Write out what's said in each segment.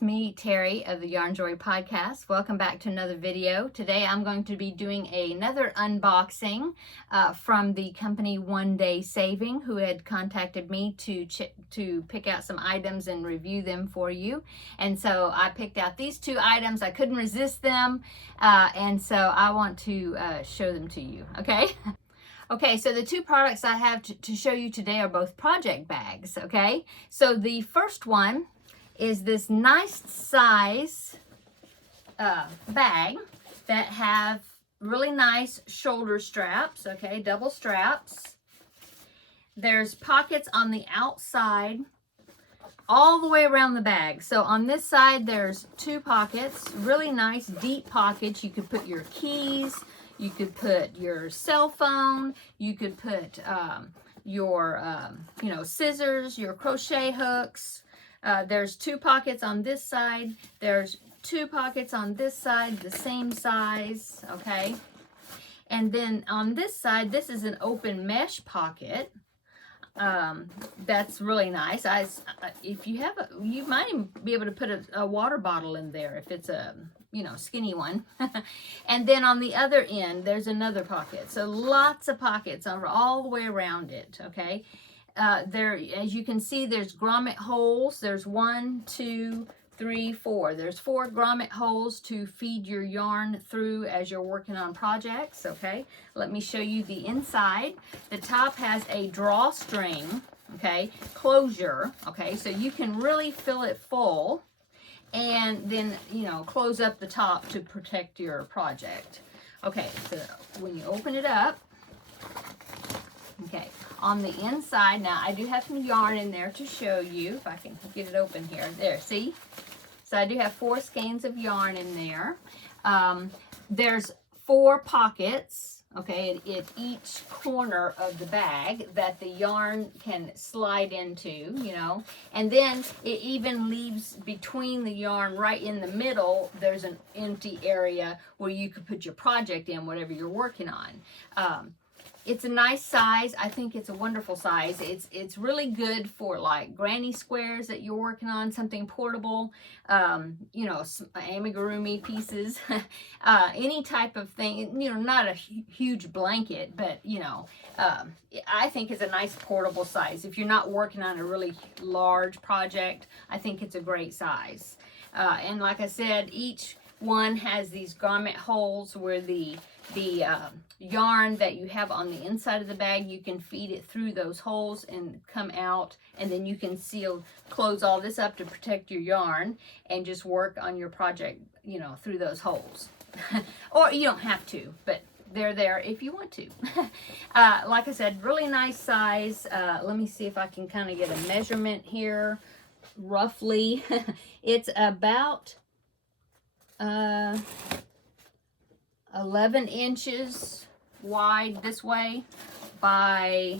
it's me, Terry of the Yarn Joy Podcast. Welcome back to another video. Today I'm going to be doing another unboxing from the company One Day Saving, who had contacted me to pick out some items and review them for you. And so I picked out these two items. I couldn't resist them, and so I want to show them to you, okay? Okay, so the two products I have to show you today are both project bags, okay? So the first one is this nice size bag that have really nice shoulder straps, okay, double straps. There's pockets on the outside all the way around the bag. So on this side, there's two pockets, really nice deep pockets. You could put your keys, you could put your cell phone, you could put your scissors, your crochet hooks. There's two pockets on this side. There's two pockets on this side, the same size, okay? And then on this side, this is an open mesh pocket. That's really nice. If you have you might even be able to put a water bottle in there if it's a skinny one. And then on the other end, there's another pocket. So lots of pockets all the way around it, okay? There, as you can see, there's grommet holes. There's 1, 2, 3, 4. There's 4 grommet holes to feed your yarn through as you're working on projects, okay? Let me show you the inside. The top has a drawstring, okay, closure, okay? So you can really fill it full and then, close up the top to protect your project. Okay, so when you open it up, okay, on the inside, now I do have some yarn in there to show you, if I can get it open here. There, see? So I do have 4 skeins of yarn in there. There's 4 pockets, okay, at each corner of the bag that the yarn can slide into, and then it even leaves between the yarn right in the middle. There's an empty area where you could put your project in, whatever you're working on. It's a nice size. I think it's a wonderful size. It's really good for like granny squares that you're working on, something portable, amigurumi pieces, any type of thing, not a huge blanket, but, I think it's a nice portable size. If you're not working on a really large project, I think it's a great size. And like I said, each one has these grommet holes where the yarn that you have on the inside of the bag, you can feed it through those holes and come out, and then you can close all this up to protect your yarn and just work on your project, through those holes. Or you don't have to, but they're there if you want to. Like I said, really nice size. Let me see if I can kind of get a measurement here, roughly. It's about 11 inches wide this way by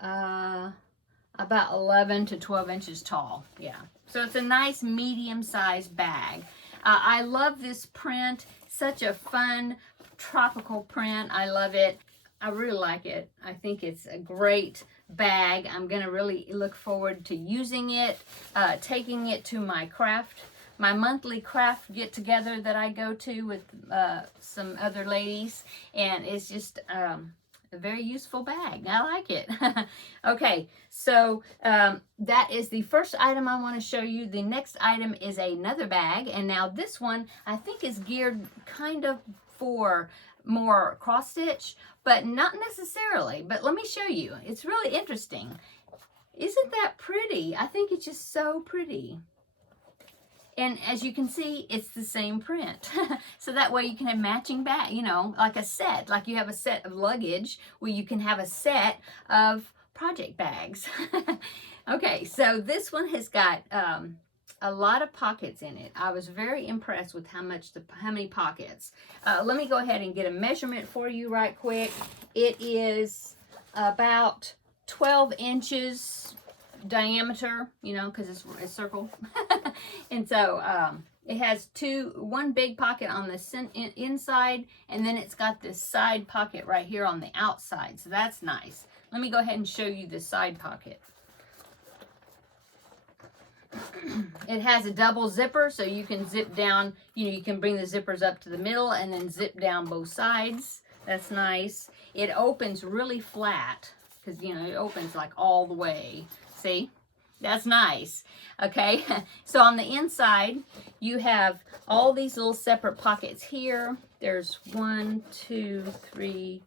about 11 to 12 inches tall. Yeah, so it's a nice medium-sized bag. I love this print. Such a fun tropical print. I love it. I really like it. I think it's a great bag. I'm gonna really look forward to using it, taking it to my monthly craft get-together that I go to with some other ladies, and it's just a very useful bag. I like it. Okay, so that is the first item I want to show you. The next item is another bag, and now this one I think is geared kind of for more cross-stitch, but not necessarily. But let me show you. It's really interesting. Isn't that pretty? I think it's just so pretty. And as you can see, it's the same print. So that way you can have matching bag, like a set, like you have a set of luggage where you can have a set of project bags. Okay, so this one has got a lot of pockets in it. I was very impressed with how many pockets. Let me go ahead and get a measurement for you right quick. It is about 12 inches diameter, because it's a circle. And so it has one big pocket on the inside, and then it's got this side pocket right here on the outside. So that's nice. Let me go ahead and show you the side pocket. It has a double zipper, so you can zip down, you know, you can bring the zippers up to the middle and then zip down both sides. That's nice. It opens really flat because, you know, it opens like all the way. See? That's nice. Okay, so on the inside, you have all these little separate pockets here. There's 1, 2, 3.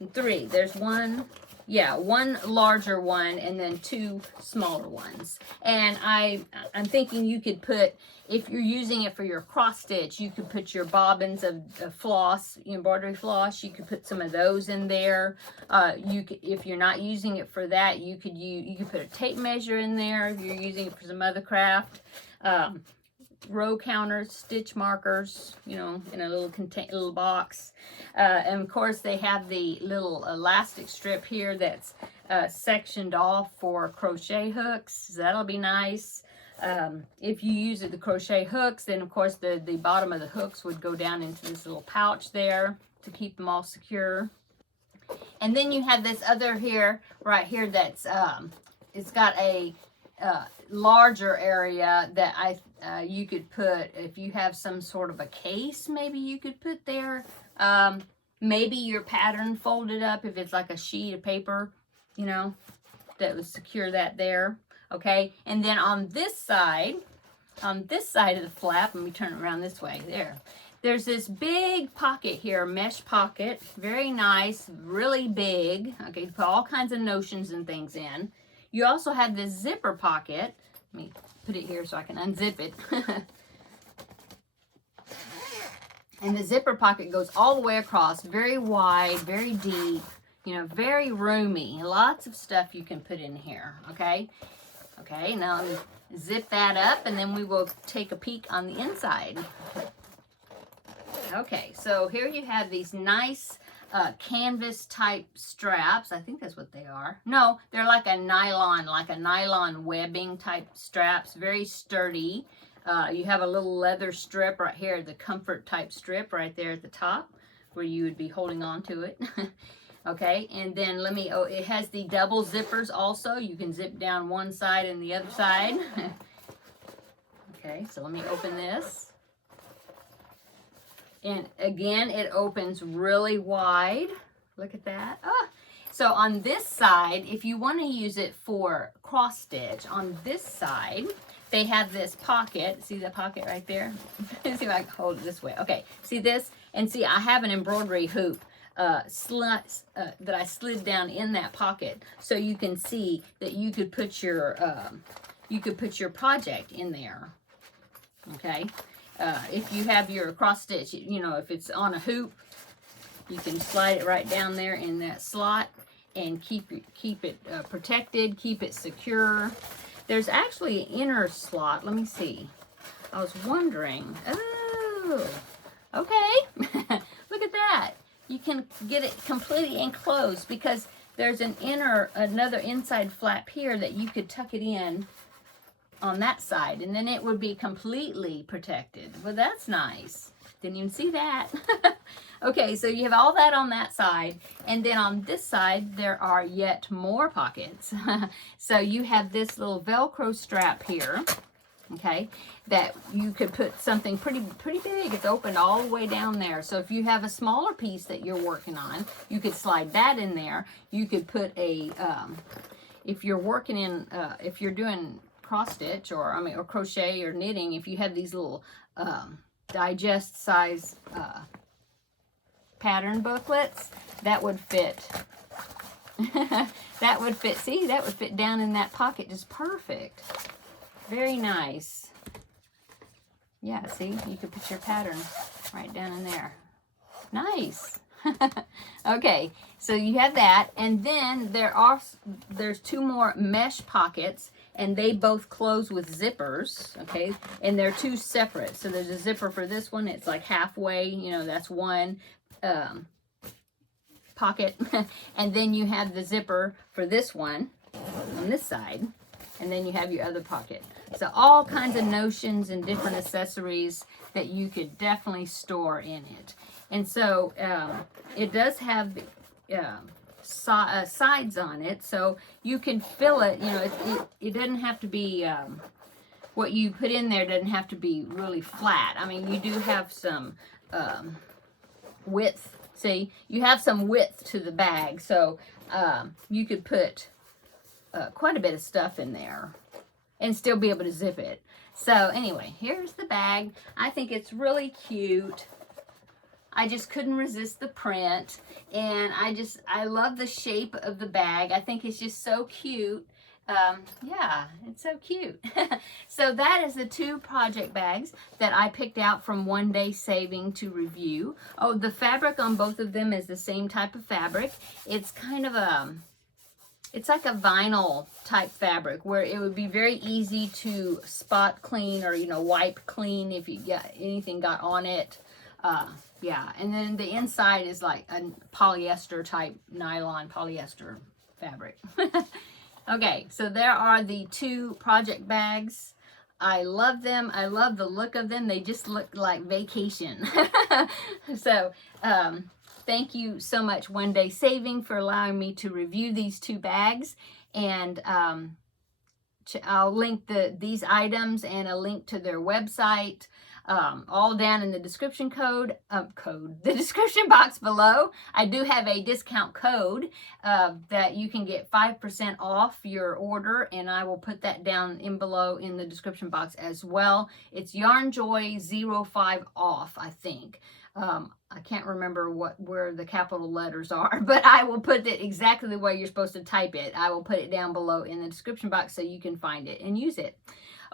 There's one, yeah, one larger one and then 2 smaller ones. And I'm thinking you could put, if you're using it for your cross stitch, you could put your bobbins of floss, embroidery floss. You could put some of those in there. You could, if you're not using it for that, you could put a tape measure in there if you're using it for some other craft. Row counters, stitch markers, you know, in a little box. And of course they have the little elastic strip here that's sectioned off for crochet hooks. So that'll be nice. If you use the crochet hooks, then of course the bottom of the hooks would go down into this little pouch there to keep them all secure. And then you have this other here, right here, that's it's got a larger area that you could put, if you have some sort of a case, maybe you could put there. Maybe your pattern folded up, if it's like a sheet of paper, you know, that would secure that there. Okay, and then on this side of the flap, let me turn it around this way, there's this big pocket here, mesh pocket, very nice, really big. Okay, you put all kinds of notions and things in. You also have this zipper pocket. Let me put it here so I can unzip it. And the zipper pocket goes all the way across, very wide, very deep, you know, very roomy. Lots of stuff you can put in here, okay? Okay, now zip that up and then we will take a peek on the inside. Okay, so here you have these nice canvas type straps. I think that's what they are. No, they're like a nylon webbing type straps, very sturdy. You have a little leather strip right here, the comfort type strip right there at the top where you would be holding on to it. Okay, and then it has the double zippers also. You can zip down one side and the other side. Okay, so let me open this. And again, it opens really wide. Look at that. So on this side, if you want to use it for cross stitch, on this side, they have this pocket. See the pocket right there? See if I can hold it this way. Okay, see this? And see, I have an embroidery hoop that I slid down in that pocket, so you can see that you could put your project in there. Okay, if you have your cross stitch, you know, if it's on a hoop, you can slide it right down there in that slot and keep it protected, keep it secure. There's actually an inner slot. Let me see. I was wondering. Oh, okay. Look at that. You can get it completely enclosed because there's another inside flap here that you could tuck it in on that side, and then it would be completely protected. Well, that's nice. Didn't even see that. Okay, so you have all that on that side, and then on this side there are yet more pockets. So you have this little Velcro strap here, okay, that you could put something pretty big. It's opened all the way down there. So if you have a smaller piece that you're working on, you could slide that in there. You could put a if you're working in if you're doing cross stitch or crochet or knitting, if you have these little digest size pattern booklets, that would fit. That would fit. See, that would fit down in that pocket just perfect. Very nice. Yeah, see, you could put your pattern right down in there. Nice. Okay, so you have that, and then there's 2 more mesh pockets, and they both close with zippers, okay, and they're 2 separate. So there's a zipper for this one. It's like halfway, you know, that's one pocket. And then you have the zipper for this one on this side, and then you have your other pocket. So all kinds of notions and different accessories that you could definitely store in it. And so it does have sides on it, so you can fill it. You know, it doesn't have to be what you put in there doesn't have to be really flat. I mean, you do have some width. See, you have some width to the bag, so you could put quite a bit of stuff in there and still be able to zip it. So anyway, here's the bag. I think it's really cute. I just couldn't resist the print, and I love the shape of the bag. I think it's just so cute. Yeah, it's so cute. So that is the 2 project bags that I picked out from One Day Saving to review. Oh, the fabric on both of them is the same type of fabric. It's kind of it's like a vinyl type fabric where it would be very easy to spot clean or, wipe clean if you got anything got on it. Yeah, and then the inside is like a polyester type, nylon polyester fabric. Okay, so there are the 2 project bags. I love them. I love the look of them. They just look like vacation. So, thank you so much, One Day Saving, for allowing me to review these 2 bags. And I'll link these items and a link to their website, all down in the description the description box below. I do have a discount code that you can get 5% off your order, and I will put that down in below in the description box as well. It's YarnJoy05 off, I think. I can't remember where the capital letters are, but I will put it exactly the way you're supposed to type it. I will put it down below in the description box so you can find it and use it.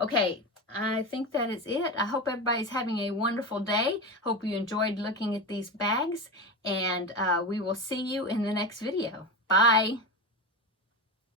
Okay, I think that is it. I hope everybody's having a wonderful day. Hope you enjoyed looking at these bags, and we will see you in the next video. Bye.